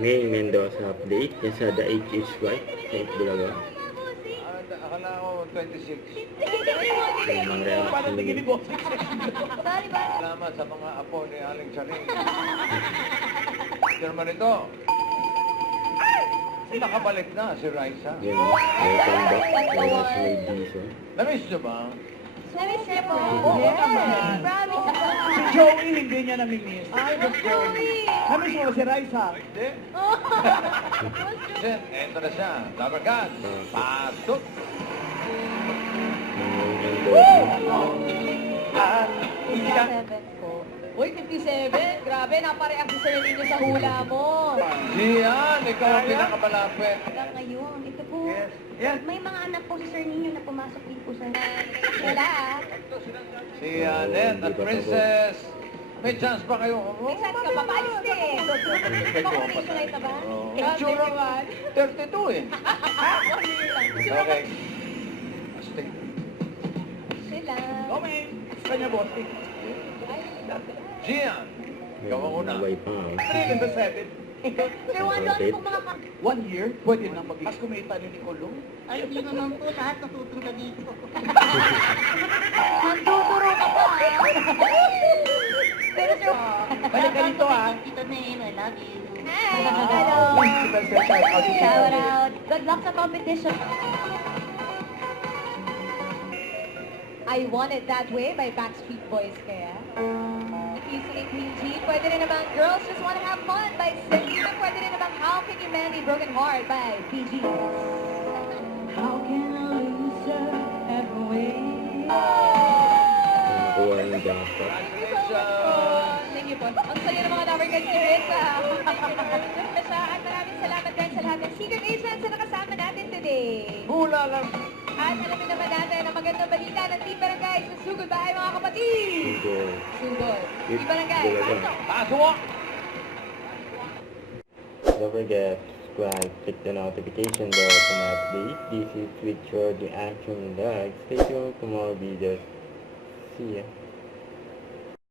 May Mendoza update. Yan sa The 8 is Right. Sa Itbulaga. Akala ko 26. May mga reaction. Parang tingin ni Boss. Salamat sa mga apo ni Aling Charing. Pero ito, nakabalik na si Raisa. Yan. Welcome back. Ayan si May Dizon. Namiss niyo ba? Namiss niya po. Oo naman. Promise ako. Si Joey hindi niya namimiss. Ay, Boss Joey. Namiss mo ba si Raisa? Hindi. Oh. Then, eto na siya. Rubber gun. Pasok. May Mendoza. Ah, hindi ka. 57 po. Uy, 57. Grabe, napareact si Sir Nino sa hula mo. Gian, ikaw ang pinakamalapit. Hanggang ngayon, ito po. Yes. Yan. May mga anak po si Sir Nino na pumasok din po sa... Wala ah. Si Annette at Princess. May chance pa kayo? May chance ka pa, paalis na eh. Congratulate na ba? Oh. Ikaw, Itsura, 32 eh. Okay. Astig. Sila. Okay. Kanya boss. Gian, ikaw ang una. May pa. 3 and 7. Sir Wando, ano po mga 1 year, pwede na mag As kumita ni Nicolo. Ay, hindi naman po lahat natutunga dito. Nagtuturo ka pa. Pero sir, Balik ka dito ah. Tito Name, I love you. Hi, hello. Shout out. Good luck sa competition. I Want It That Way by Backstreet Boys kaya. Easily Queen G. Pwede rin namang Girls Just Wanna Have Fun by Selena. Pwede rin namang How Can You Mend a Broken Heart by Bee Gees. How can I lose her every way? Kuha ng jackpot. Thank you po. Ang saya ng mga number guys ni Reza. At maraming salamat din sa lahat ng secret agents na nakasama natin today. Hula lang. At alamin naman natin ang magandang balita ng Team Barangay sa Sugod Bahay mga kapatid. Sugod. Sugod. Team Barangay, pasok. Pasok! Don't forget to subscribe, click the notification bell to my update. This is with your the action lag. Stay tuned for more videos. See ya.